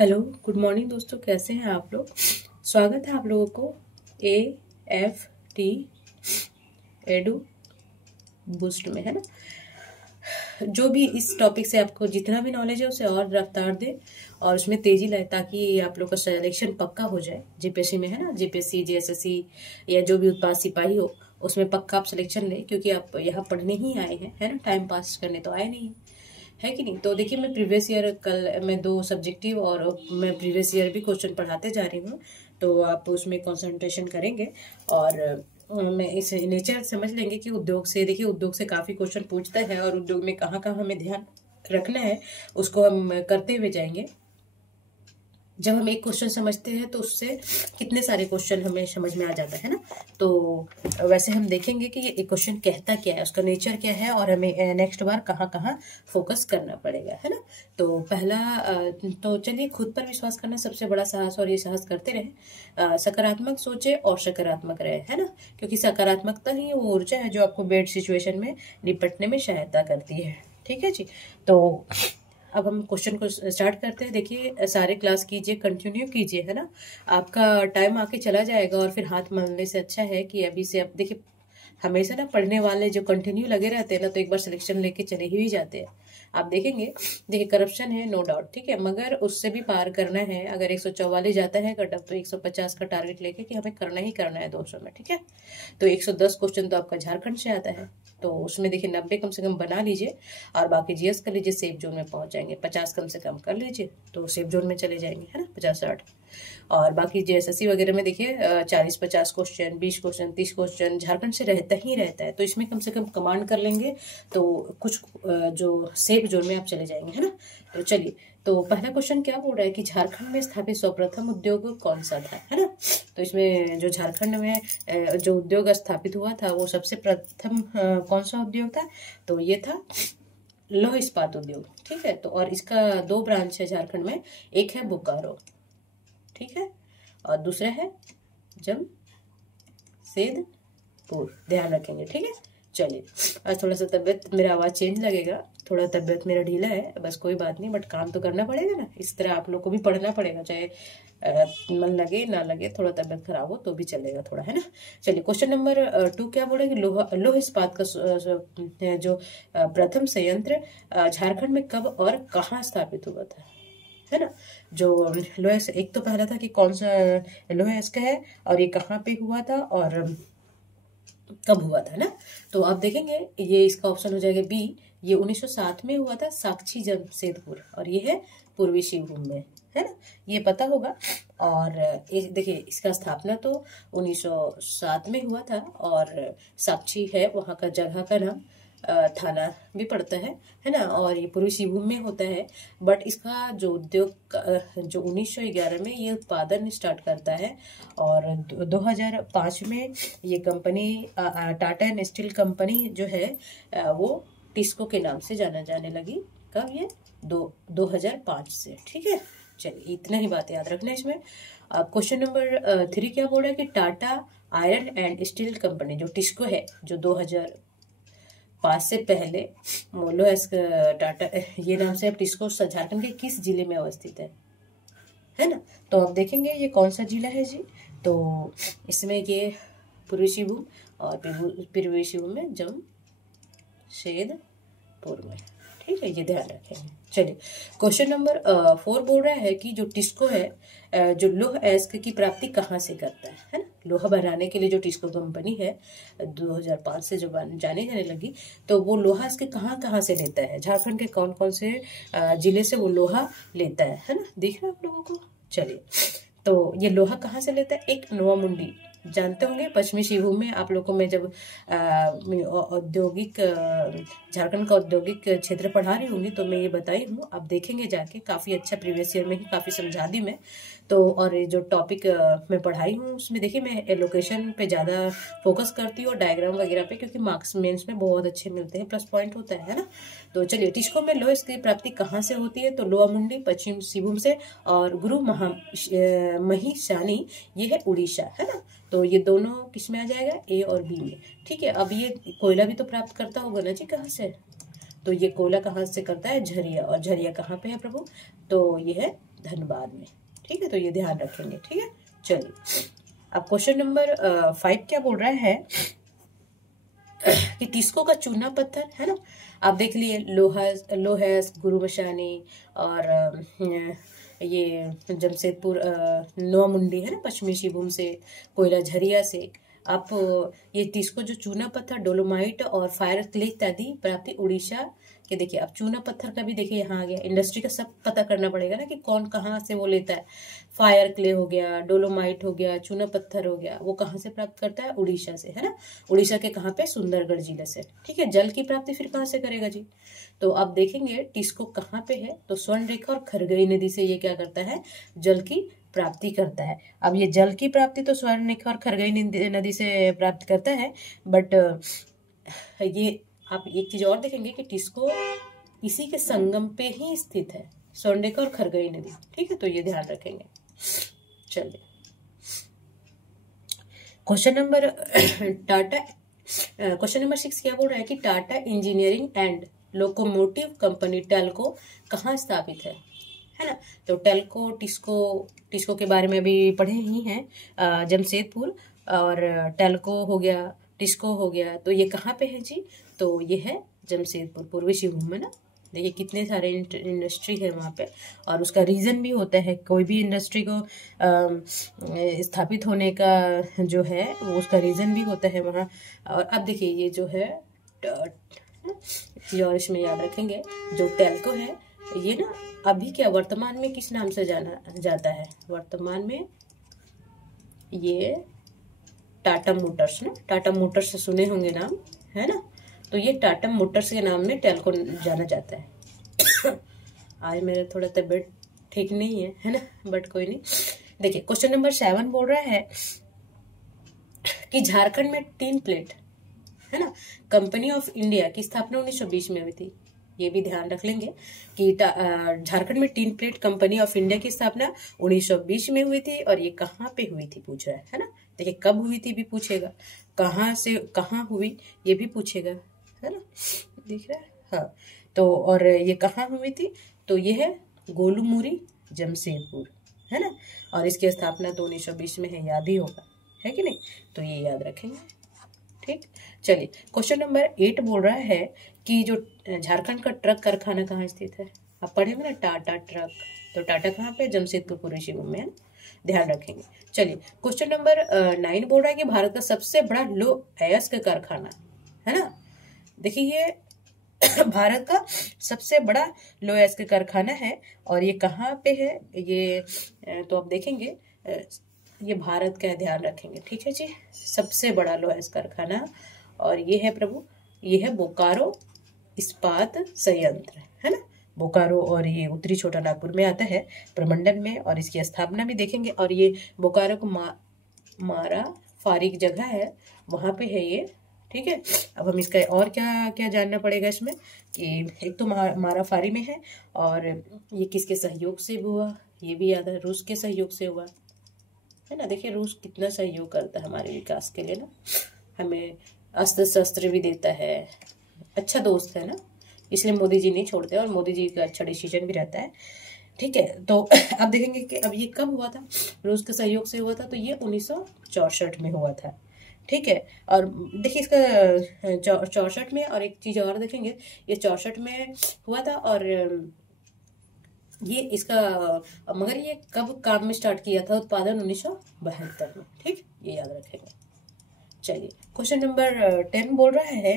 Hello, good morning दोस्तों। कैसे हैं आप लोग? स्वागत है आप लोगों को AFT एडू बूस्ट में, है ना। जो भी इस टॉपिक से आपको जितना भी नॉलेज है उसे और रफ्तार दे और उसमें तेजी लाए ताकि आप लोग का सिलेक्शन पक्का हो जाए जीपीएससी में, है ना। जीपीएससी, जीएसएससी या जो भी उत्पाद सिपाही हो उसमें पक्का आप सिलेक्शन लें, क्योंकि आप यहाँ पढ़ने ही आए हैं, है ना। टाइम पास करने तो आए नहीं है कि नहीं। तो देखिए, मैं प्रीवियस ईयर कल मैं 2 सब्जेक्टिव और मैं प्रीवियस ईयर भी क्वेश्चन पढ़ाते जा रही हूँ, तो आप उसमें कंसंट्रेशन करेंगे और मैं इस नेचर समझ लेंगे कि उद्योग से, देखिए उद्योग से काफ़ी क्वेश्चन पूछता है और उद्योग में कहाँ कहाँ हमें ध्यान रखना है उसको हम करते हुए जाएंगे। जब हम एक क्वेश्चन समझते हैं तो उससे कितने सारे क्वेश्चन हमें समझ में आ जाता है ना। तो वैसे हम देखेंगे कि ये क्वेश्चन कहता क्या है, उसका नेचर क्या है और हमें नेक्स्ट बार कहाँ कहाँ फोकस करना पड़ेगा, है ना। तो पहला तो चलिए, खुद पर विश्वास करना सबसे बड़ा साहस, और ये साहस करते रहे। सकारात्मक सोचे और सकारात्मक रहे, है ना, क्योंकि सकारात्मकता ही वो ऊर्जा है जो आपको बेड सिचुएशन में निपटने में सहायता करती है। ठीक है जी। तो अब हम क्वेश्चन को स्टार्ट करते हैं। देखिए, सारे क्लास कीजिए, कंटिन्यू कीजिए, है ना। आपका टाइम आके चला जाएगा और फिर हाथ मलने से अच्छा है कि अभी से आप देखिए, हमेशा ना पढ़ने वाले जो कंटिन्यू लगे रहते हैं ना, तो एक बार सिलेक्शन लेके चले ही जाते हैं। आप देखेंगे, देखिए करप्शन है, नो डाउट, ठीक है, मगर उससे भी पार करना है। अगर 144 जाता है कट ऑफ तो 150 का टारगेट लेके कि हमें करना ही करना है 200 में, ठीक है। तो 110 क्वेश्चन तो आपका झारखंड से आता है, तो उसमें देखिए 90 कम से कम बना लीजिए और बाकी जीएस कर लीजिए, सेफ जोन में पहुंच जाएंगे। 50 कम से कम कर लीजिए तो सेफ जोन में चले जाएंगे, है ना, 50-60। और बाकी जेएसएससी वगैरह में देखिए 40-50 क्वेश्चन, 20 क्वेश्चन, 30 क्वेश्चन झारखंड से रहता ही रहता है, तो इसमें कम से कम कमांड कर लेंगे तो कुछ जो सेफ जोन में आप चले जाएंगे, है ना। तो चलिए, तो पहला क्वेश्चन क्या बोल रहा है कि झारखंड में स्थापित सर्वप्रथम उद्योग कौन सा था, है ना। तो इसमें जो झारखंड में जो उद्योग स्थापित हुआ था वो सबसे प्रथम कौन सा उद्योग था, तो ये था लौह इस्पात उद्योग, ठीक है। तो और इसका 2 ब्रांच है झारखंड में, एक है बोकारो, ठीक है, और दूसरा है जमशेदपुर, ध्यान रखेंगे, ठीक है। चलिए, आज थोड़ा सा तबीयत, मेरा आवाज़ चेंज लगेगा, थोड़ा तबीयत मेरा ढीला है, बस कोई बात नहीं, बट काम तो करना पड़ेगा ना। इस तरह आप लोग को भी पढ़ना पड़ेगा, चाहे मन लगे ना लगे, थोड़ा तबीयत खराब हो तो भी चलेगा थोड़ा, है ना। चलिए, क्वेश्चन नंबर 2 क्या बोले कि लौह इस्पात का जो प्रथम संयंत्र झारखंड में कब और कहाँ स्थापित हुआ था, है ना। जो लोहा, एक तो पहला था कि कौन सा लोहा इसका है और ये कहाँ पे हुआ था और कब हुआ था ना। तो आप देखेंगे ये इसका ऑप्शन हो जाएगा बी, ये 1907 में हुआ था, साक्षी जमशेदपुर, और ये है पूर्वी सिंहभूम में, है ना, ये पता होगा। और देखिए, इसका स्थापना तो 1907 में हुआ था और साक्षी है वहाँ का जगह का नाम, थाना भी पड़ता है ना, और ये पूर्वी सिंहभूम में होता है। बट इसका जो उद्योग जो 1911 में ये उत्पादन स्टार्ट करता है और 2005 में ये company Tata and steel company जो है वो टिस्को के नाम से जाना जाने लगी। कब? ये 2005 से, ठीक है। चलिए, इतना ही बात याद रखना है इसमें। क्वेश्चन नंबर 3 क्या बोल रहा है कि Tata iron and steel company जो टिस्को है, जो 2005 से पहले मोलो टाटा ये नाम से अब टिस्को झारखंड के किस जिले में अवस्थित है ना। तो आप देखेंगे ये कौन सा जिला है जी, तो इसमें ये पूर्वी सिंहभूम और पूर्वी सिंहभूम में जमशेदपुर में, ठीक है, ये ध्यान रखेंगे। चलिए, क्वेश्चन नंबर 4 बोल रहा है कि जो टिस्को है जो लौह अयस्क की प्राप्ति कहाँ से करता है ना। लोहा बनाने के लिए जो टिस्को कंपनी है 2005 से जो जाने जाने लगी, तो वो लोहा इसके कहाँ कहाँ से लेता है, झारखंड के कौन कौन से जिले से वो लोहा लेता है ना, देख रहे हैं आप लोगों को। चलिए, तो ये लोहा कहाँ से लेता है, एक नोवामुंडी, जानते होंगे पश्चिमी सिंहभूम में। आप लोगों को मैं जब औद्योगिक झारखंड का औद्योगिक क्षेत्र पढ़ा रही होंगी तो मैं ये बताई हूँ, आप देखेंगे जाके, काफ़ी अच्छा प्रीवियस ईयर में ही काफ़ी समझा दी मैं तो। और जो टॉपिक मैं पढ़ाई हूँ उसमें देखिए मैं लोकेशन पे ज़्यादा फोकस करती हूँ और डायग्राम वगैरह पे, क्योंकि मार्क्स मेंस में बहुत अच्छे मिलते हैं, प्लस पॉइंट होता है ना। तो चलिए, टिस्को में लोह की प्राप्ति कहाँ से होती है, तो लोवामुंडी पश्चिम सिंहभूम से और गुरु महिषानी ये है उड़ीसा, है ना। तो ये दोनों किस में आ जाएगा, ए और बी में, ठीक है। अब ये कोयला भी तो प्राप्त करता होगा ना जी, कहाँ से, तो ये कोयला कहाँ से करता है, झरिया, और झरिया कहाँ पे है प्रभु, तो ये है धनबाद में। ठीक है, तो ये ध्यान रखेंगे। ठीक है, चलिए अब क्वेश्चन नंबर 5 क्या बोल रहा है कि टिस्को का चूना पत्थर है ना, आप देख लिए लोहस गुरुमशानी और ये जमशेदपुर नौमुंडी है ना, पश्चिमी सिंहभूम से, कोयला झरिया से। आप ये टिस्को जो चूना पत्थर, डोलोमाइट और फायर क्ले इत्यादि प्राप्ति उड़ीसा के। देखिए अब चूना पत्थर का भी देखिए यहाँ आ गया, इंडस्ट्री का सब पता करना पड़ेगा ना कि कौन कहाँ से वो लेता है। फायर क्ले हो गया, डोलोमाइट हो गया, चूना पत्थर हो गया, वो कहाँ से प्राप्त करता है? उड़ीसा से, है ना। उड़ीसा के कहाँ पे? सुंदरगढ़ जिले से। ठीक है, जल की प्राप्ति फिर कहाँ से करेगा जी? तो आप देखेंगे टिस्को कहाँ पे है, तो स्वर्ण रेखा और खरगई नदी से ये क्या करता है? जल की प्राप्ति करता है। अब ये जल की प्राप्ति तो स्वर्ण रेखा और खरगई नदी से प्राप्त करता है, बट ये आप एक चीज और देखेंगे कि टिस्को इसी के संगम पे ही स्थित है, स्वर्ण रेखा और खरगई नदी। ठीक है, तो ये ध्यान रखेंगे। चलिए क्वेश्चन नंबर 6 क्या बोल रहा है कि Tata engineering and locomotive company Telco कहाँ स्थापित है ना। तो टेल्को टिस्को के बारे में अभी पढ़े ही हैं, जमशेदपुर, और टेल्को हो गया, टिस्को हो गया, तो ये कहाँ पे है जी? तो ये है जमशेदपुर, पूर्वी सिंहभूम में ना। देखिए कितने सारे इंडस्ट्री है वहाँ पे, और उसका रीजन भी होता है, कोई भी इंडस्ट्री को स्थापित होने का जो है वो उसका रीजन भी होता है वहाँ। और अब देखिए ये जो है और इसमें याद रखेंगे जो टेल्को है ये ना अभी क्या वर्तमान में किस नाम से जाना जाता है? वर्तमान में ये टाटा मोटर्स ना, टाटा मोटर्स से सुने होंगे नाम, है ना। तो ये टाटा मोटर्स के नाम में टेल्को जाना जाता है। आज मेरा थोड़ा तबीयत ठीक नहीं है ना, बट कोई नहीं। देखिए क्वेश्चन नंबर 7 बोल रहा है कि झारखंड में टीन प्लेट है ना कंपनी ऑफ इंडिया की स्थापना 1920 में हुई थी। ये भी ध्यान रख लेंगे कि झारखंड में tin plate company of India की स्थापना 1920 में हुई थी, और ये कहाँ पे हुई थी पूछ रहा है ना। देखिए कब हुई थी भी पूछेगा, कहाँ से कहाँ हुई ये भी पूछेगा, है ना, दिख रहा है। हाँ, तो और ये कहाँ हुई थी? तो ये है गोलूमुरी जमशेदपुर, है ना, और इसकी स्थापना तो 1920 में है, याद ही होगा, है कि नहीं। तो ये याद रखेंगे। ठीक, चलिए क्वेश्चन नंबर 8 बोल रहा है कि जो झारखंड का ट्रक कारखाना कहाँ स्थित है? आप पढ़ेंगे ना टाटा ट्रक, तो टाटा कहाँ पे? जमशेदपुर, पूर्वी सिंहभूम में, ध्यान रखेंगे। चलिए क्वेश्चन नंबर 9 बोल रहा है कि भारत का सबसे बड़ा लौह अयस्क कारखाना, है ना। देखिए ये भारत का सबसे बड़ा लौह अयस्क कारखाना है, और ये कहाँ पे है? ये तो आप देखेंगे ये भारत का, ध्यान रखेंगे। ठीक है जी, सबसे बड़ा लौह अयस्क कारखाना, और ये है प्रभु, ये है बोकारो इस्पात संयंत्र, है ना, बोकारो, और ये उत्तरी छोटा नागपुर में आता है प्रमंडल में, और इसकी स्थापना भी देखेंगे। और ये बोकारो को मारा फारिक जगह है, वहां पे है ये। ठीक है, अब हम इसका और क्या क्या जानना पड़ेगा इसमें कि एक तो मारा फारी में है, और ये किसके सहयोग से हुआ ये भी याद है, रूस के सहयोग से हुआ, है ना। देखिए रूस कितना सहयोग करता है हमारे विकास के लिए ना, हमें अस्त्र शस्त्र भी देता है, अच्छा दोस्त है ना, इसलिए मोदी जी नहीं छोड़ते, और मोदी जी का अच्छा डिसीजन भी रहता है। ठीक है, तो अब देखेंगे कि अब ये कब हुआ था? रूस के सहयोग से हुआ था, तो ये 1964 में हुआ था। ठीक है, और देखिए इसका 64 में, और एक चीज और देखेंगे, ये 64 में हुआ था, और ये इसका मगर ये कब काम में स्टार्ट किया था? उत्पादन 1972 में। ठीक, ये याद रखेंगे। चलिए क्वेश्चन नंबर 10 बोल रहा है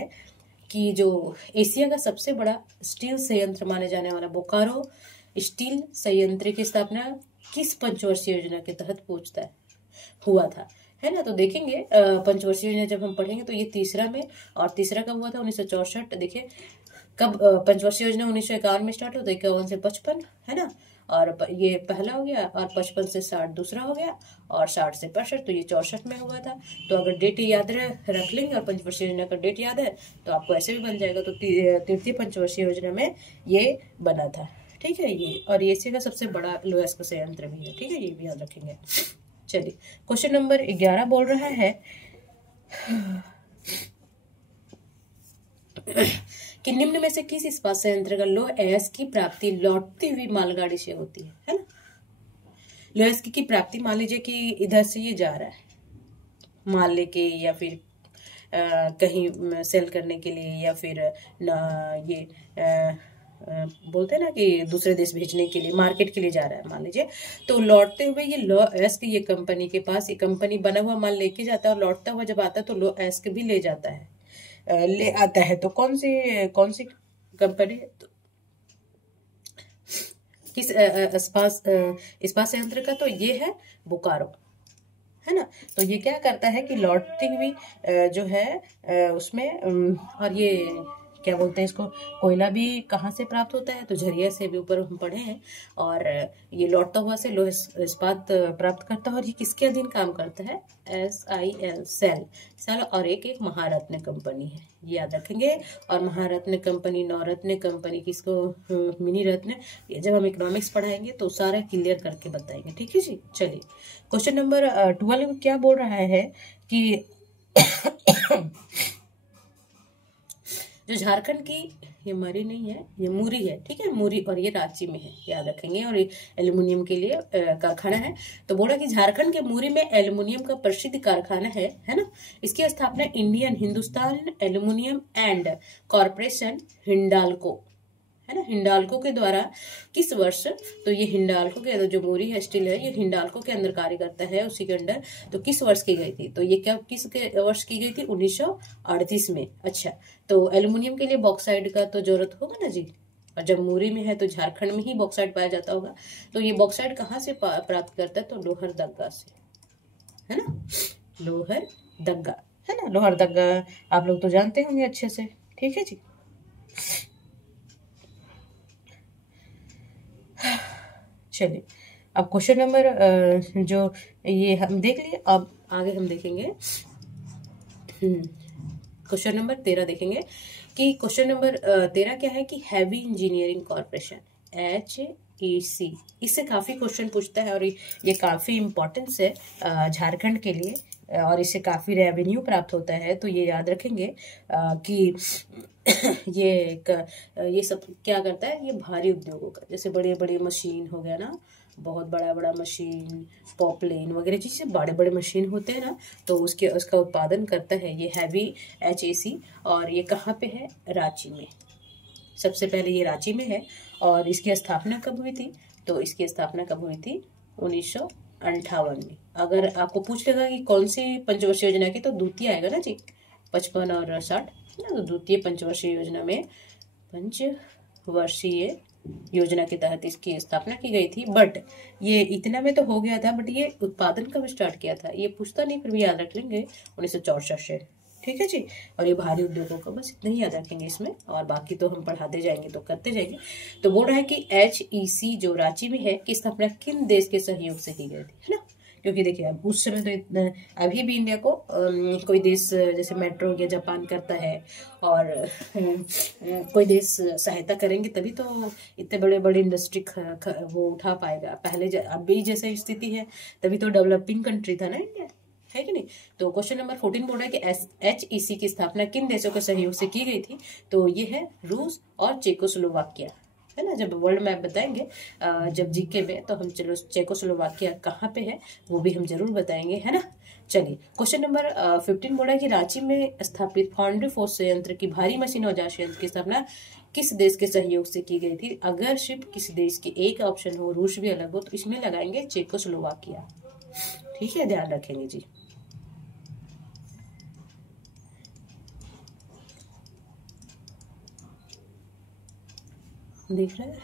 कि जो एशिया का सबसे बड़ा स्टील संयंत्र माने जाने वाला बोकारो स्टील संयंत्र की स्थापना किस पंचवर्षीय योजना के तहत हुआ था, है ना। तो देखेंगे पंचवर्षीय योजना जब हम पढ़ेंगे तो ये तीसरा में, और तीसरा कब हुआ था? 1964। देखिए कब पंचवर्षीय योजना 1951 में स्टार्ट होता है, 51 से 55, है ना, और ये पहला हो गया, और 55 से 60 दूसरा हो गया, और 60 से 65, तो ये 64 में हुआ था। तो अगर डेट याद रख लेंगे और पंचवर्षीय योजना का डेट याद है तो आपको ऐसे भी बन जाएगा। तो तृतीय पंचवर्षीय योजना में ये बना था। ठीक है, ये और एशिया का सबसे बड़ा लौह अयस्क संयंत्र भी है। ठीक है, ये भी याद रखेंगे। चलिए क्वेश्चन नंबर 11 बोल रहा है कि निम्न में से किस इस्पात संयंत्र का लौह अयस्क की प्राप्ति लौटती हुई मालगाड़ी से होती है ना। लोएस्क की प्राप्ति, मान लीजिए कि इधर से ये जा रहा है माल लेके, या फिर कहीं सेल करने के लिए, या फिर ये बोलते हैं ना कि दूसरे देश भेजने के लिए, मार्केट के लिए जा रहा है मान लीजिए, तो लौटते हुए ये लोएस्क ये कंपनी के पास, ये कंपनी बना हुआ माल लेके जाता है, और लौटता हुआ जब आता है तो लोएस्क भी ले जाता है, ले आता है। तो कौन सी कंपनी, तो किस इस्पात संयंत्र का, तो ये है बोकारो, है ना। तो ये क्या करता है कि लौटती हुई जो है उसमें और ये क्या बोलते हैं इसको, कोयला भी कहाँ से प्राप्त होता है, तो झरिया से भी ऊपर हम पढ़े हैं, और ये लौटता हुआ से लोह इस्पात प्राप्त करता है। और ये किसके अधीन काम करता है, SIL सेल, और एक महारत्न कंपनी है, ये याद रखेंगे। और महारत्न कंपनी, नवरत्न कंपनी, किसको मिनी रत्न, ये जब हम इकोनॉमिक्स पढ़ाएंगे तो सारा क्लियर करके बताएंगे, ठीक है जी। चलिए क्वेश्चन नंबर 12 क्या बोल रहा है कि जो झारखंड की, ये मरी नहीं है, ये मूरी है, ठीक है, मूरी, और ये रांची में है, याद रखेंगे। और ये एल्युमिनियम के लिए कारखाना है। तो बोला कि झारखंड के मूरी में एल्युमिनियम का प्रसिद्ध कारखाना है ना। इसकी स्थापना Hindustan aluminium and corporation Hindalco, है ना, हिंडाल्को के द्वारा किस वर्ष, तो ये हिंडाल्को के अंदर जो मूरी है स्टील है, ये हिंडाल्को के अंदर कार्य करता है, उसी के अंदर। तो किस वर्ष की गई थी, तो ये क्या किस वर्ष की गई थी, 1938 में। अच्छा, तो एल्युमिनियम के लिए बॉक्साइड का तो जरूरत होगा ना जी, और जब मूरी में है तो झारखंड में ही बॉक्साइड पाया जाता होगा। तो ये बॉक्साइड कहाँ से प्राप्त करता है, तो लोहरदगा से, है ना, लोहरदगा, है ना, लोहरदगा आप लोग तो जानते होंगे अच्छे से, ठीक है जी। चलिए अब क्वेश्चन नंबर जो ये हम देख लिए, अब आगे हम देखेंगे क्वेश्चन नंबर 13 देखेंगे कि क्वेश्चन नंबर 13 क्या है कि हैवी इंजीनियरिंग कॉर्पोरेशन, HEC, इससे काफी क्वेश्चन पूछता है, और ये काफी इम्पोर्टेंस है झारखंड के लिए, और इससे काफी रेवेन्यू प्राप्त होता है। तो ये याद रखेंगे कि ये सब क्या करता है, ये भारी उद्योगों का, जैसे बड़े बड़े मशीन हो गया ना, बहुत बड़ा बड़ा मशीन, पॉपलेन वगैरह चीज़, बड़े बड़े मशीन होते हैं ना, तो उसका उत्पादन करता है ये हैवी HEC। और ये कहाँ पे है, रांची में, सबसे पहले ये रांची में है। और इसकी स्थापना कब हुई थी, तो इसकी स्थापना कब हुई थी, 1958 में। अगर आपको पूछ लेगा कि कौन सी पंचवर्षीय योजना की, तो द्वितीय आएगा ना जी, 55 और 60 ना, तो द्वितीय पंचवर्षीय योजना में, पंचवर्षीय योजना के तहत इसकी स्थापना की गई थी। बट ये इतना में तो हो गया था, बट ये उत्पादन कब स्टार्ट किया था, ये पूछता नहीं, फिर भी याद रख लेंगे, 1964 से, ठीक है जी। और ये भारी उद्योगों का, बस इतना ही याद रखेंगे इसमें, और बाकी तो हम पढ़ाते जाएंगे तो करते जाएंगे। तो बोल रहा है कि HEC जो रांची में है की स्थापना किन देश के सहयोग से की गई थी, है ना। क्योंकि देखिए अब उस समय तो इतना, अभी भी इंडिया को कोई देश जैसे मेट्रो या जापान करता है, और कोई देश सहायता करेंगे तभी तो इतने बड़े बड़े इंडस्ट्री वो उठा पाएगा। पहले अभी जैसे स्थिति है तभी तो डेवलपिंग कंट्री था ना इंडिया, है कि नहीं। तो क्वेश्चन नंबर 14 बोल रहा है कि HEC की स्थापना किन देशों के सहयोग से की गई थी, तो ये है रूस और चेकोस्लोवाकिया, है ना। जब वर्ल्ड मैप बताएंगे जब जीके में, तो हम चलो चेकोस्लोवाकिया कहाँ पे है वो भी हम जरूर बताएंगे, है ना। चलिए क्वेश्चन नंबर 15 बोला कि रांची में स्थापित फाउंड्री फोर्स संयंत्र की भारी मशीन औजार संयंत्र की स्थापना किस देश के सहयोग से की गई थी। अगर सिर्फ किसी देश की एक ऑप्शन हो, रूस भी अलग हो, तो इसमें लगाएंगे चेकोस्लोवाकिया, ठीक है, ध्यान रखेंगे जी। देख रहे हैं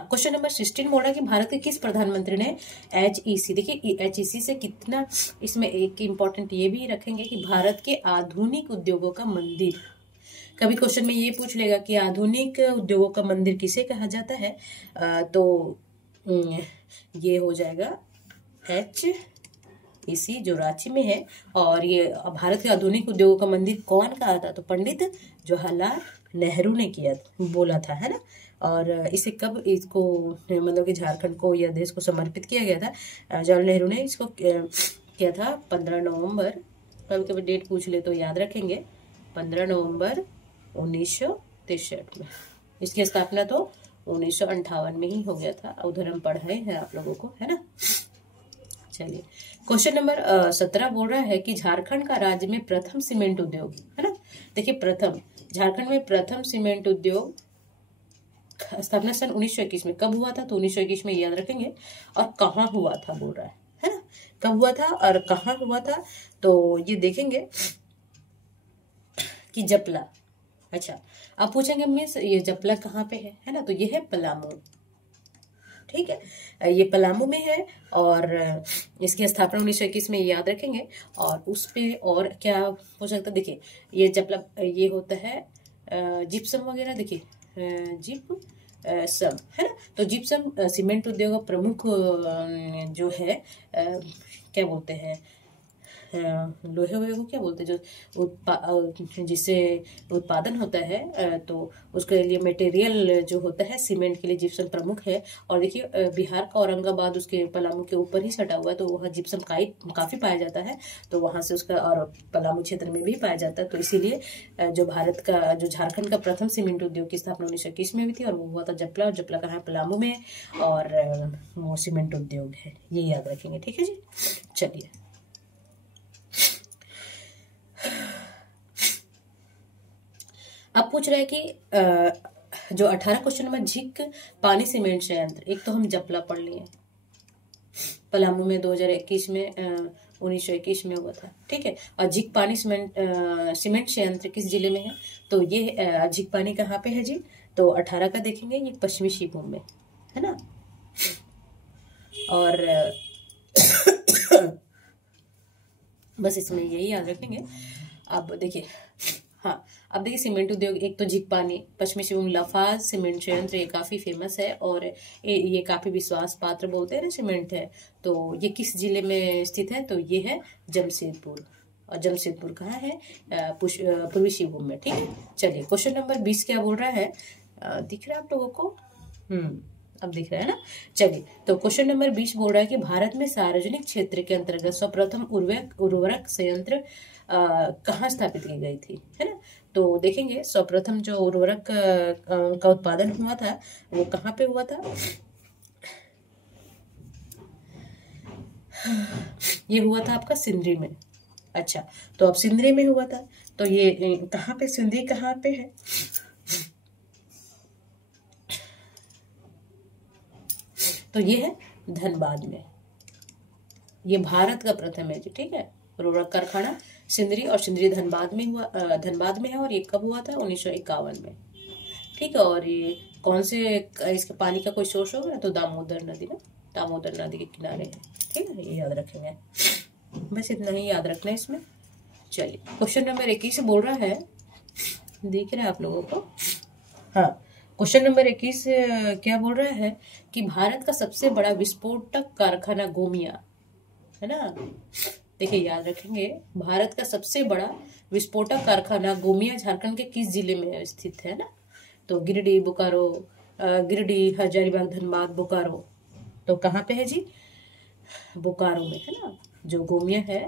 क्वेश्चन नंबर 16 बोला कि भारत के किस प्रधानमंत्री ने HEC, देखिए HEC से कितना, इसमें एक इम्पोर्टेंट ये भी रखेंगे कि भारत के आधुनिक उद्योगों का मंदिर। कभी क्वेश्चन में ये पूछ लेगा कि आधुनिक उद्योगों का मंदिर किसे कहा जाता है, तो ये हो जाएगा HEC जो रांची में है। और ये भारत के आधुनिक उद्योगों का मंदिर कौन कहा था, तो पंडित जवाहरलाल नेहरू ने बोला था, है ना। और इसे कब इसको मतलब कि झारखंड को या देश को समर्पित किया गया था, जवाहरलाल नेहरू ने इसको किया था 15 नवंबर, कभी कभी डेट पूछ ले तो याद रखेंगे, 15 नवंबर 1963 में। इसकी स्थापना तो 1958 में ही हो गया था। उधर हम पढ़ाए हैं आप लोगों को, है ना। चलिए क्वेश्चन नंबर 17 बोल रहा है कि झारखंड का राज्य में प्रथम सीमेंट उद्योग, है ना। देखिए प्रथम, झारखंड में प्रथम सीमेंट उद्योग स्थापना सन 1921 में कब हुआ था, तो 1921 में याद रखेंगे। और कहाँ हुआ था बोल रहा है ना। कब हुआ था और कहाँ हुआ था, तो ये देखेंगे कि जपला। अच्छा, आप पूछेंगे मिस ये जपला कहाँ पे है ना। तो ये है पलामू, ठीक है, ये पलामू में है। और इसकी स्थापना 1921 में याद रखेंगे। और उस पे और क्या हो सकता है, देखिए ये जपला ये होता है जिप्सम वगैरह, देखिए जिप्सम, है ना। तो जिप्सम सीमेंट उद्योग का प्रमुख जो है क्या बोलते हैं, लोहे वोहे को क्या बोलते हैं, जो जिससे उत्पादन होता है, तो उसके लिए मटेरियल जो होता है सीमेंट के लिए जिप्सम प्रमुख है। और देखिए बिहार का औरंगाबाद उसके पलामू के ऊपर ही सटा हुआ है, तो वहाँ जिप्सम काफी पाया जाता है। तो वहां से उसका, और पलामू क्षेत्र में भी पाया जाता है। तो इसीलिए जो भारत का, जो झारखंड का प्रथम सीमेंट उद्योग की स्थापना 1921 में हुई थी, और वो हुआ था जपला। और जपला कहाँ है, पलामू में, और वो सीमेंट उद्योग है, ये याद रखेंगे, ठीक है जी। चलिए अब पूछ रहे हैं कि जो 18 क्वेश्चन नंबर, झिक पानी सीमेंट संयंत्र, एक तो हम जपला पढ़ लिए, पलामू में 2021 में 1921 में हुआ था, ठीक है। और झिक पानी सीमेंट संयंत्र किस जिले में है, तो ये झिक पानी कहाँ पे है जी, तो 18 का देखेंगे, ये पश्चिमी सिंहभूम में, है ना। और बस इसमें यही याद रखेंगे। अब देखिए, हाँ अब देखिए सीमेंट उद्योग, एक तो झिक पानी पश्चिमी सिंहभूम, लाफाज सीमेंट संयंत्र, ये काफी फेमस है और ये काफी विश्वास पात्र बोलते हैं ना सीमेंट है। तो ये किस जिले में स्थित है, तो ये है जमशेदपुर। और जमशेदपुर कहाँ है, पूर्वी सिंहभूम में, ठीक है। चलिए क्वेश्चन नंबर 20 क्या बोल रहा है, दिख रहा है आप लोगों को, अब दिख रहा है ना। चलिए तो क्वेश्चन नंबर 20 बोल रहा है कि भारत में सार्वजनिक क्षेत्र के अंतर्गत सर्वप्रथम उर्वरक संयंत्र कहाँ स्थापित की गई थी, है ना। तो देखेंगे सर्वप्रथम जो उर्वरक का उत्पादन हुआ था वो कहाँ पे हुआ था, ये हुआ था आपका सिंदरी में। अच्छा, तो अब सिंदरी में हुआ था, तो ये कहाँ पे, सिंदरी कहाँ पे है, तो ये है धनबाद में। ये भारत का प्रथम है जी, ठीक है। उर्वरक कारखाना सिंदरी, और सिंदरी धनबाद में हुआ, धनबाद में है। और ये कब हुआ था, 1951 में, ठीक है। और ये कौन से, इसके पानी का कोई सोर्स होगा ना, तो दामोदर नदी ना, दामोदर नदी के किनारे है, ठीक है। ये याद रखेंगे, बस इतना ही याद रखना है इसमें। चलिए क्वेश्चन नंबर 21 बोल रहा है, दिख रहा है आप लोगों को, हाँ। क्वेश्चन नंबर 21 क्या बोल रहा है कि भारत का सबसे बड़ा विस्फोटक कारखाना गोमिया, है ना। देखिए याद रखेंगे, भारत का सबसे बड़ा विस्फोटक कारखाना गोमिया झारखंड के किस जिले में स्थित है ना, तो गिरिडीह, बोकारो, गिरिडीह, हजारीबाग, धनबाद, बोकारो, तो कहाँ पे है जी, बोकारो में, है ना। जो गोमिया है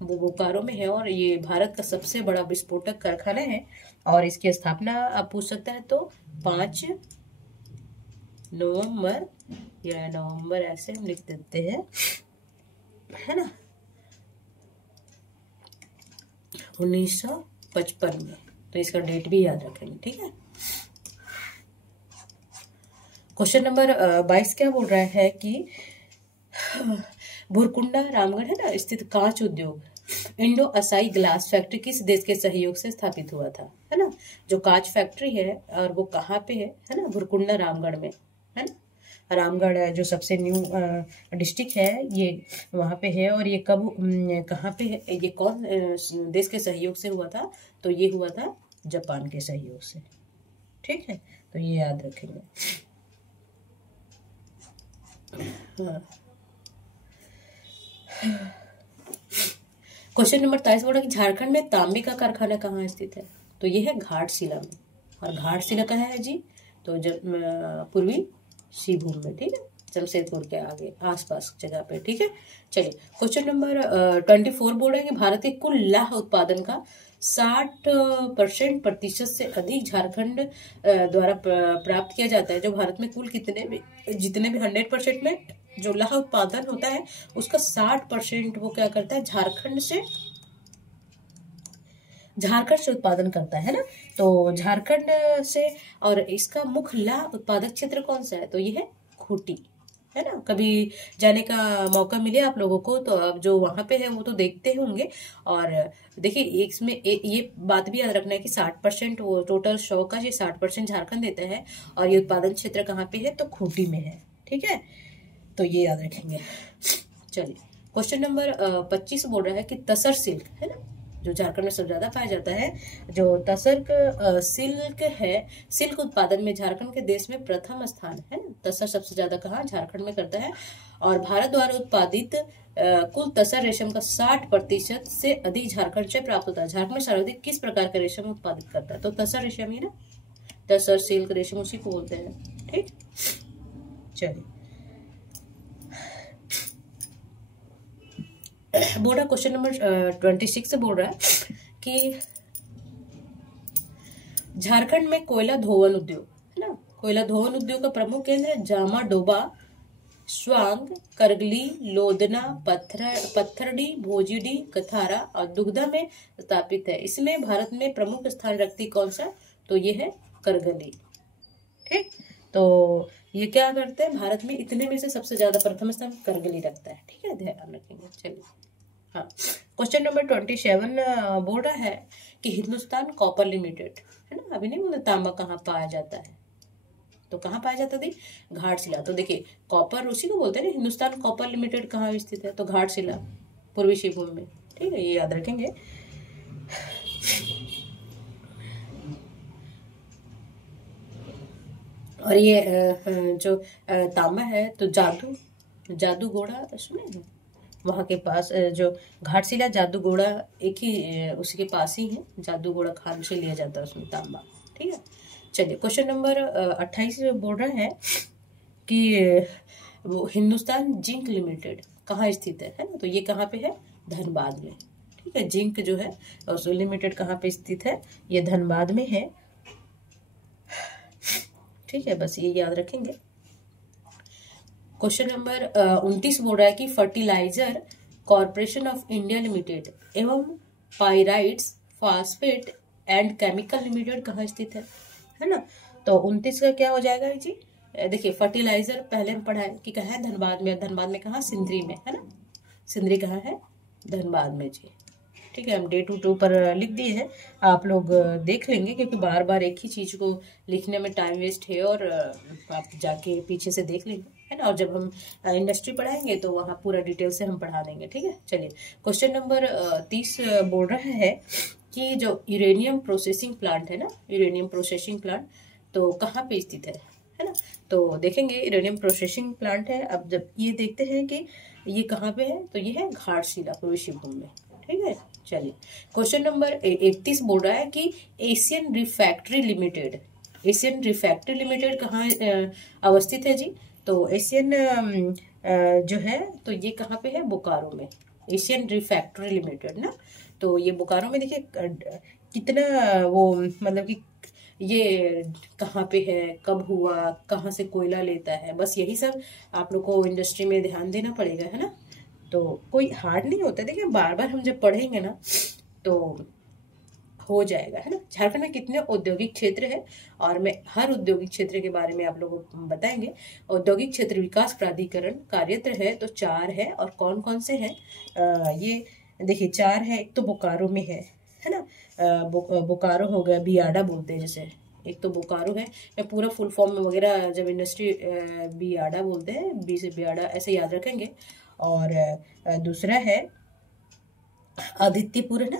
वो बोकारो में है, और ये भारत का सबसे बड़ा विस्फोटक कारखाना है। और इसकी स्थापना आप पूछ सकते हैं, तो 5 नवंबर या नवंबर ऐसे हम लिख देते हैं, है ना, 1955 में। तो इसका डेट भी याद रखेंगे, ठीक है। क्वेश्चन नंबर 22 क्या बोल रहा है कि भुरकुंडा रामगढ़, है ना, स्थित कांच उद्योग इंडो असाई ग्लास फैक्ट्री किस देश के सहयोग से स्थापित हुआ था, है ना। जो कांच फैक्ट्री है और वो कहाँ पे है ना, भुरकुंडा रामगढ़ में, है ना। रामगढ़ जो सबसे न्यू डिस्ट्रिक्ट है ये वहाँ पे है। और ये कब कहाँ पे है, ये कौन देश के सहयोग से हुआ था, तो ये हुआ था जापान के सहयोग से, ठीक है। तो ये याद रखेंगे, हाँ। क्वेश्चन नंबर 23 बोला कि झारखंड में तांबे का कारखाना कहाँ स्थित है, तो ये है घाटशिला में। और घाटशिला कहाँ है जी, तो पूर्वी सिंहभूम में, ठीक है, जमशेदपुर के आगे आसपास जगह पे, ठीक है। चलिए क्वेश्चन नंबर 24 बोल रहा है कि भारत के कुल लाह उत्पादन का 60% प्रतिशत से अधिक झारखंड द्वारा प्राप्त किया जाता है। जो भारत में कुल जितने भी 100% में जो लौह उत्पादन होता है उसका 60% वो क्या करता है, झारखंड से उत्पादन करता है ना। तो झारखंड से, और इसका मुख्य लौह उत्पादक क्षेत्र कौन सा है, तो ये है खूंटी, है ना। कभी जाने का मौका मिले आप लोगों को तो अब जो वहां पे है वो तो देखते होंगे। और देखिए इसमें ये बात भी याद रखना है कि 60% वो टोटल शो का ये 60% झारखंड देता है, और ये उत्पादन क्षेत्र कहाँ पे है, तो खूंटी में है, ठीक है। तो ये याद रखेंगे। चलिए क्वेश्चन नंबर 25 बोल रहा है कि तसर सिल्क, है ना, जो झारखंड में सबसे ज्यादा पाया जाता है, जो तसर सिल्क है, सिल्क उत्पादन में झारखंड के देश में प्रथम स्थान है ना। तसर सबसे ज्यादा कहाँ, झारखंड में करता है। और भारत द्वारा उत्पादित कुल तसर रेशम का 60% से अधिक झारखंड से प्राप्त होता है। झारखंड में सर्वाधिक किस प्रकार का रेशम उत्पादित करता है, तो तसर रेशम ही ना, तसर सिल्क रेशम उसी को बोलते हैं, ठीक। चलिए बोल रहा क्वेश्चन नंबर 26 से बोल रहा है कि झारखंड में कोयला धोवन उद्योग, है ना, कोयला धोवन उद्योग का प्रमुख केंद्र है जामा डोबा, स्वांग, करगली, लोधना, पत्थरडी, भोजीडी, कथारा और दुग्धा में स्थापित है। इसमें भारत में प्रमुख स्थान रखती कौन सा, तो ये है करगली, ठीक। तो ये क्या करते हैं, भारत में इतने में से सबसे ज्यादा प्रथम स्थान करगली रखता है, ठीक है, ध्यान रखेंगे। चलिए हाँ, क्वेश्चन नंबर 27 बोल रहा है कि हिंदुस्तान कॉपर लिमिटेड, है ना, अभी नहीं बोला तांबा कहाँ पाया जाता है, तो कहाँ पाया जाता थी, घाटशिला। तो देखिए कॉपर उसी को बोलते हैं ना, हिंदुस्तान कॉपर लिमिटेड कहाँ स्थित है, तो घाटशिला, पूर्वी सिंहभूम में, ठीक है, ये याद रखेंगे। और ये जो तांबा है तो जादूगोड़ा सुने हैं, वहां के पास जो घाटशिला जादूगोड़ा एक ही उसी के पास ही है, जादूगोड़ा खान से लिया जाता है उसमें तांबा, ठीक है। चलिए क्वेश्चन नंबर 28 बोल रहा है कि वो हिंदुस्तान जिंक लिमिटेड कहाँ स्थित है ना, तो ये कहाँ पे है, धनबाद में, ठीक है। जिंक जो है उस लिमिटेड कहाँ पे स्थित है, ये धनबाद में है, ठीक है, बस ये याद रखेंगे। क्वेश्चन नंबर 29 बोल रहा है कि fertiliser corporation of India limited एवं pyrites phosphate and chemical limited कहाँ स्थित है ना। तो 29 का क्या हो जाएगा जी, देखिए फर्टिलाइजर पहले हम पढ़ा है कि कहाँ है, धनबाद में। धनबाद में कहाँ, सिंदरी में, है ना, सिंदरी कहाँ है, धनबाद में जी, ठीक है। हम डे 2 पर लिख दिए हैं, आप लोग देख लेंगे क्योंकि बार बार एक ही चीज को लिखने में टाइम वेस्ट है, और आप जाके पीछे से देख लेंगे, है ना। और जब हम इंडस्ट्री पढ़ाएंगे तो वहाँ पूरा डिटेल से हम पढ़ा देंगे, ठीक है। चलिए क्वेश्चन नंबर 30 बोल रहा है कि जो यूरेनियम प्रोसेसिंग प्लांट है ना, यूरेनियम प्रोसेसिंग प्लांट तो कहाँ पे स्थित है ना। तो देखेंगे यूरेनियम प्रोसेसिंग प्लांट है। अब जब ये देखते हैं कि ये कहाँ पे है, तो ये है घाटशिला, पूर्वी सिंहभूम में, ठीक है। चलिए क्वेश्चन नंबर 31 बोल रहा है कि एशियन रिफैक्ट्री लिमिटेड कहाँ अवस्थित है जी, तो एशियन जो है तो ये कहाँ पे है, बोकारो में, एशियन रिफैक्ट्री लिमिटेड ना। तो ये बोकारो में, देखिए कितना वो मतलब कि ये कहाँ पे है, कब हुआ, कहाँ से कोयला लेता है, बस यही सब आप लोग को इंडस्ट्री में ध्यान देना पड़ेगा, है ना। तो कोई हार्ड नहीं होता, देखिए बार बार हम जब पढ़ेंगे ना तो हो जाएगा, है ना। झारखंड में कितने औद्योगिक क्षेत्र है, और मैं हर औद्योगिक क्षेत्र के बारे में आप लोगों को बताएंगे। औद्योगिक क्षेत्र विकास प्राधिकरण कार्यरत है तो 4 है, और कौन कौन से हैं, ये देखिए 4 है। एक तो बोकारो में है ना, बोकारो हो गया, बियाडा बोलते हैं जैसे, एक तो बोकारो है, मैं पूरा फुल फॉर्म में वगैरह जब इंडस्ट्री बियाडा बोलते हैं, बी से बियाडा ऐसे याद रखेंगे। और दूसरा है आदित्यपुर, है ना,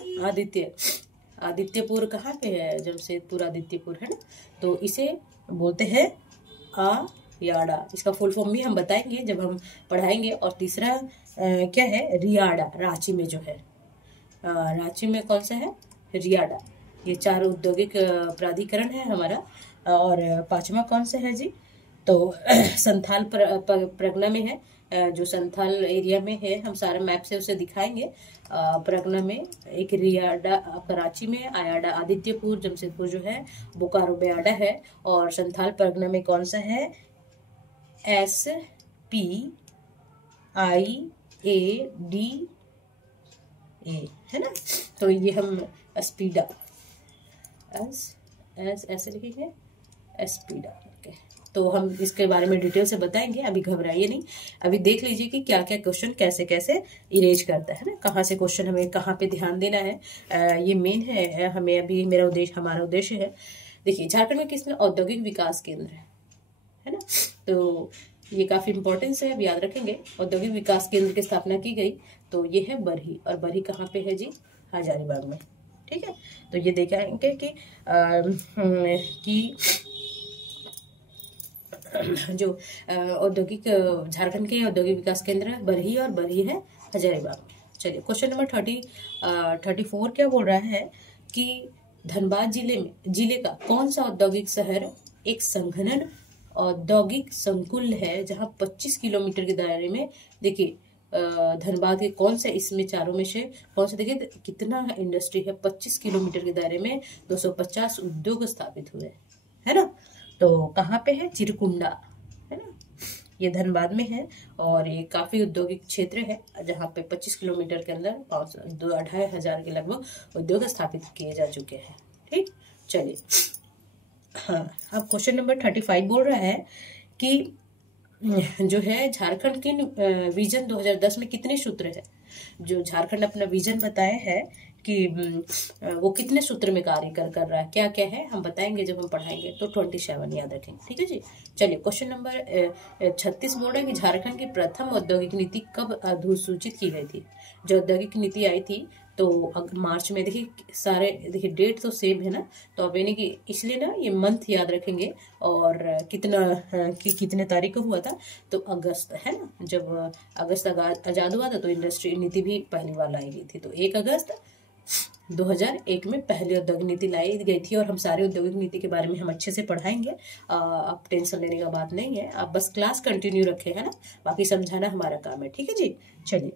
आदित्यपुर कहाँ पे है, जमशेदपुर आदित्यपुर, है ना, तो इसे बोलते हैं याडा। इसका फुल फॉर्म भी हम बताएंगे जब हम पढ़ाएंगे। और तीसरा क्या है, रियाडा, रांची में जो है, रांची में कौन सा है, रियाडा। ये 4 औद्योगिक प्राधिकरण है हमारा। और 5वां कौन सा है जी, तो संथाल परगना में है, जो संथाल एरिया में है, हम सारा मैप से उसे दिखाएंगे। परगना में एक रियाडा, कराची में आयाडा, आदित्यपुर, जमशेदपुर जो है, बोकारो बेयाडा है, और संथाल परगना में कौन सा है, SPIADA है ना। तो ये हम स्पीडा ऐसे लिखेंगे, स्पीडा। ओके, तो हम इसके बारे में डिटेल से बताएंगे, अभी घबराइए नहीं। अभी देख लीजिए कि क्या क्या क्वेश्चन कैसे कैसे इरेज करता है ना, कहाँ से क्वेश्चन हमें कहाँ पे ध्यान देना है। ये मेन है हमें, अभी हमारा उद्देश्य है। देखिए, झारखंड में किसमें औद्योगिक विकास केंद्र है ना, तो ये काफी इंपॉर्टेंस है, अब याद रखेंगे। औद्योगिक विकास केंद्र की स्थापना की गई, तो ये है बरही, और बरही कहाँ पे है जी, हजारीबाग में। ठीक है, तो ये देखेंगे कि जो औद्योगिक झारखंड के औद्योगिक विकास केंद्र है बरही, और बरही है हजारीबाग में। चलिए, क्वेश्चन नंबर 34 क्या बोल रहा है कि धनबाद जिले का कौन सा औद्योगिक शहर एक संघनन औद्योगिक संकुल है, जहां 25 किलोमीटर के दायरे में, देखिए धनबाद के कौन से, इसमें चारों में से कौन सा, देखिए कितना इंडस्ट्री है, 25 किलोमीटर के दायरे में 250 उद्योग स्थापित हुए है ना। तो कहाँ पे है, चिरकुंडा है ना, ये धनबाद में है, और ये काफी औद्योगिक क्षेत्र है, जहाँ पे 25 किलोमीटर के अंदर 2,500 के लगभग उद्योग स्थापित किए जा चुके हैं। ठीक, चलिए, हाँ, अब क्वेश्चन नंबर 35 बोल रहा है कि जो है झारखंड के विजन 2010 में कितने सूत्र है। जो झारखंड अपना विजन बताए है कि वो कितने सूत्र में कार्य कर रहा है, क्या क्या है, हम बताएंगे जब हम पढ़ाएंगे। तो 27 याद रखेंगे, ठीक है जी। चलिए, क्वेश्चन नंबर 36 बोल रहा है कि झारखंड की प्रथम औद्योगिक नीति कब अधिसूचित की गई थी। जो औद्योगिक नीति आई थी तो मार्च में, देखिए सारे, देखिए डेट तो सेम है ना, तो अब यानी कि इसलिए ना ये मंथ याद रखेंगे, और कितने तारीख को हुआ था, तो अगस्त है ना, जब अगस्त आजाद हुआ था, तो इंडस्ट्री नीति भी पहली बार लाई गई थी। तो 1 अगस्त 2001 में पहली औद्योगिक नीति लाई गई थी, और हम सारे औद्योगिक नीति के बारे में हम अच्छे से पढ़ाएंगे। आप टेंशन लेने का बात नहीं है, आप बस क्लास कंटिन्यू रखें, है ना, बाकी समझाना हमारा काम है, ठीक है जी। चलिए,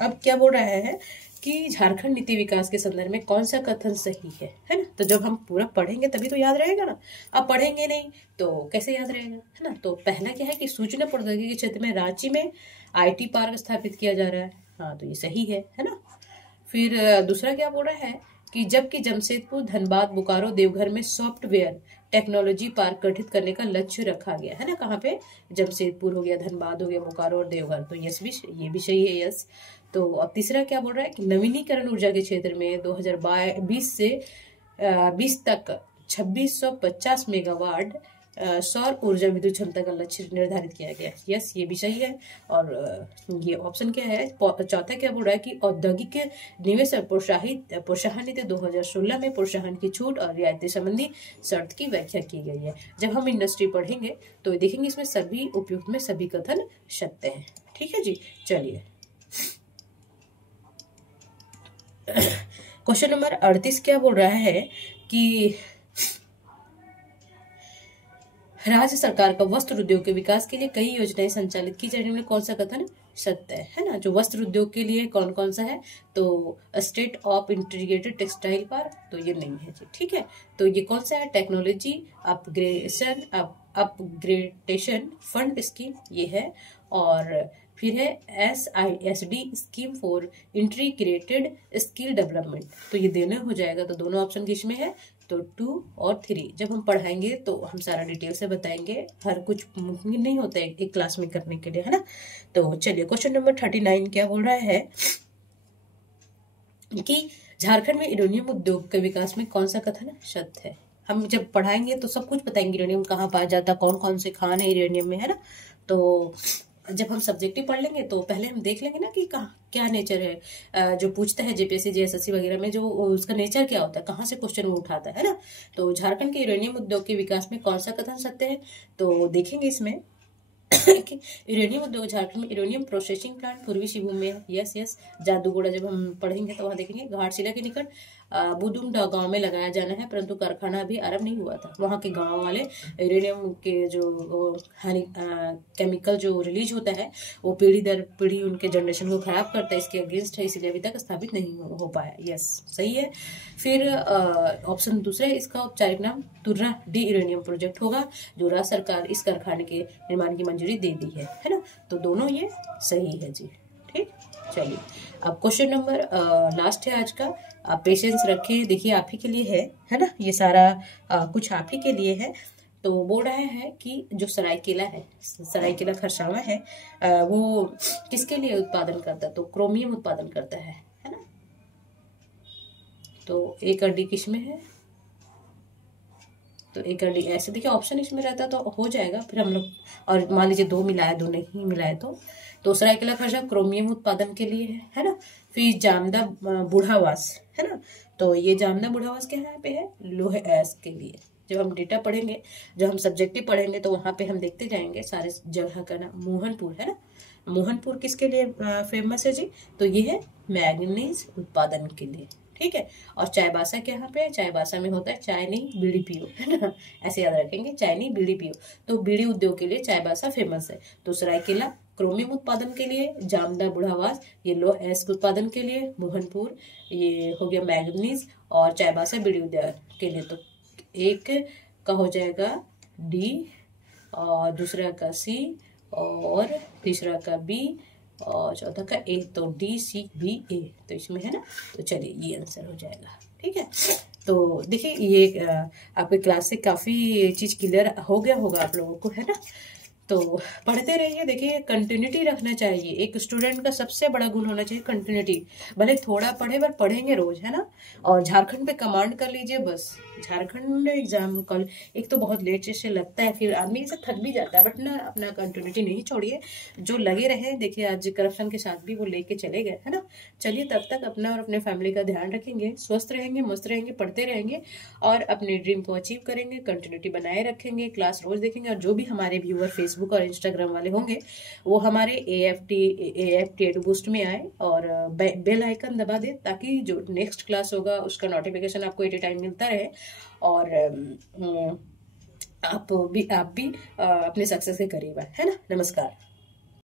अब क्या बोल रहा है कि झारखंड नीति विकास के संदर्भ में कौन सा कथन सही है ना। तो जब हम पूरा पढ़ेंगे तभी तो याद रहेगा ना, अब पढ़ेंगे नहीं तो कैसे याद रहेगा, है ना। तो पहला क्या है कि सूचना प्रौद्योगिकी के क्षेत्र में रांची में IT पार्क स्थापित किया जा रहा है, हाँ, तो ये सही है ना। फिर दूसरा क्या बोल रहा है कि जबकि जमशेदपुर, धनबाद, बोकारो, देवघर में सॉफ्टवेयर टेक्नोलॉजी पार्क गठित करने का लक्ष्य रखा गया है ना। कहाँ पे, जमशेदपुर हो गया, धनबाद हो गया, बोकारो और देवघर, तो यस भी, ये भी सही है, यस। तो अब तीसरा क्या बोल रहा है कि नवीनीकरण ऊर्जा के क्षेत्र में 2020 से 20 तक 2650 मेगावाट सौर ऊर्जा विद्युत क्षमता का लक्ष्य निर्धारित किया गया, यस, ये भी सही है। और ये ऑप्शन क्या है, चौथा क्या बोल रहा है कि औद्योगिक निवेश प्रोत्साहन नीति 2016 में प्रोत्साहन की छूट और रियायतें संबंधी शर्त की व्याख्या की गई है। जब हम इंडस्ट्री पढ़ेंगे तो देखेंगे इसमें सभी उपयुक्त में सभी कथन सत्य है, ठीक है जी। चलिए, क्वेश्चन नंबर 38 क्या बोल रहा है कि राज्य सरकार का वस्त्र उद्योग के विकास के लिए कई योजनाएं संचालित की जा रही है, कौन सा कथन सत्य है ना। जो वस्त्र उद्योग के लिए कौन कौन सा है, तो state of integrated textile park, तो ये नहीं है जी, ठीक है। तो ये कौन सा है, टेक्नोलॉजी अपग्रेडेशन फंड स्कीम, ये है। और फिर है SISD scheme for integrated skill development, तो ये देना हो जाएगा। तो दोनों ऑप्शन किसमें है, तो 2 और 3 जब हम पढ़ाएंगे तो हम सारा डिटेल से बताएंगे, हर कुछ मुमकिन नहीं होता है एक क्लास में करने के लिए, है ना। तो चलिए, क्वेश्चन नंबर 39 क्या बोल रहा है कि झारखंड में यूरेनियम उद्योग के विकास में कौन सा कथन सत्य है। हम जब पढ़ाएंगे तो सब कुछ बताएंगे, यूरेनियम कहाँ पाया जाता, कौन कौन से खान है यूरेनियम में, है ना। तो जब हम सब्जेक्टिव पढ़ लेंगे तो पहले हम देख लेंगे ना कि क्या नेचर है, जो पूछता है JPSC JSSC वगैरह में, जो उसका नेचर क्या होता है, कहाँ से क्वेश्चन वो उठाता है ना। तो झारखंड के यूरेनियम उद्योग के विकास में कौन सा कथन सत्य है, तो देखेंगे इसमें कि यूरेनियम उद्योग झारखंड में यूरेनियम प्रोसेसिंग प्लांट पूर्वी सिंहभूम में, यस। जादूगोड़ा जब हम पढ़ेंगे तो वहाँ देखेंगे घाटशिला के निकट बुदुम गांव में लगाया जाना है, परंतु कारखाना अभी आरंभ नहीं हुआ था। वहाँ के गांव वाले यूरेनियम के जो हानि केमिकल जो रिलीज होता है वो पीढ़ी दर पीढ़ी उनके जनरेशन को खराब करता है, इसके अगेंस्ट है, इसलिए अभी तक स्थापित नहीं हो पाया। यस, सही है। फिर ऑप्शन दूसरा, इसका औपचारिक नाम तुर्रा डी यूरेनियम प्रोजेक्ट होगा, जो राज्य सरकार इस कारखाने के निर्माण की मंजूरी दे दी है ना। तो दोनों ये सही है जी। ठीक, चलिए अब क्वेश्चन नंबर लास्ट है आज का। आप पेशेंस रखें, देखिए आप ही के लिए है ना, ये सारा कुछ आप ही के लिए है। तो बोल रहा है कि जो सरायकेला है, सरायकेला खरसावां है, वो किसके लिए उत्पादन करता है? तो क्रोमियम उत्पादन करता है ना। तो एक अड्डी किसमें है? तो एक अड्डी ऐसे, देखिए ऑप्शन इसमें रहता तो हो जाएगा, फिर हम लोग, और मान लीजिए दो मिलाए, दो नहीं मिलाए तो सरायकेला खरसावां क्रोमियम उत्पादन के लिए है ना। फिर जामदा बुढ़ावास है ना, तो ये जामदा बुढ़ावास के यहाँ पे है लोहे ऐस के लिए। जब हम डेटा पढ़ेंगे, जब हम सब्जेक्टिव पढ़ेंगे, तो वहाँ पे हम देखते जाएंगे सारे जगह का नाम। मोहनपुर है ना, मोहनपुर किसके लिए फेमस है जी? तो ये है मैग्नीज उत्पादन के लिए। ठीक है। और चायबासा के यहाँ पे, चायबासा में होता है चाय नहीं बीड़ी पियो, है ना, ऐसे याद रखेंगे, चाय नहीं बीड़ी पियो। तो बीड़ी उद्योग के लिए चायबासा फेमस है। तो सरायकेला क्रोमियम उत्पादन के लिए, जामदा बुढ़ावास ये लोह एस्क उत्पादन के लिए, मोहनपुर ये हो गया मैग्नीज, और चायबासा बीड़ी उद्योग के लिए। तो एक का हो जाएगा डी, और दूसरा का सी, और तीसरा का बी, और चौथा का ए। तो डी सी बी ए, तो इसमें है ना। तो चलिए ये आंसर हो जाएगा। ठीक है। तो देखिए ये आपके क्लास से काफी चीज क्लियर हो गया होगा आप लोगों को, है ना। तो पढ़ते रहिए। देखिए कंटिन्यूटी रखना चाहिए, एक स्टूडेंट का सबसे बड़ा गुण होना चाहिए कंटिन्यूटी। भले थोड़ा पढ़े पर पढ़ेंगे रोज, है ना। और झारखंड पे कमांड कर लीजिए बस। झारखंड एग्जाम कल एक तो बहुत लेट से लगता है, फिर आदमी से थक भी जाता है, बट ना अपना कंटिन्यूटी नहीं छोड़िए, जो लगे रहे। देखिए आज करप्शन के साथ भी वो लेके चले गए, है ना। चलिए तब तक अपना और अपने फैमिली का ध्यान रखेंगे, स्वस्थ रहेंगे, मस्त रहेंगे, पढ़ते रहेंगे और अपने ड्रीम को अचीव करेंगे, कंटिन्यूटी बनाए रखेंगे, क्लास रोज देखेंगे। और जो भी हमारे व्यूअर फेसबुक और इंस्टाग्राम वाले होंगे वो हमारे AFT एडू बूस्ट में आए और बेल आइकन दबा दे, ताकि जो नेक्स्ट क्लास होगा उसका नोटिफिकेशन आपको एट ए टाइम मिलता रहे। और आप भी अपने सक्सेस के करीब है ना। नमस्कार।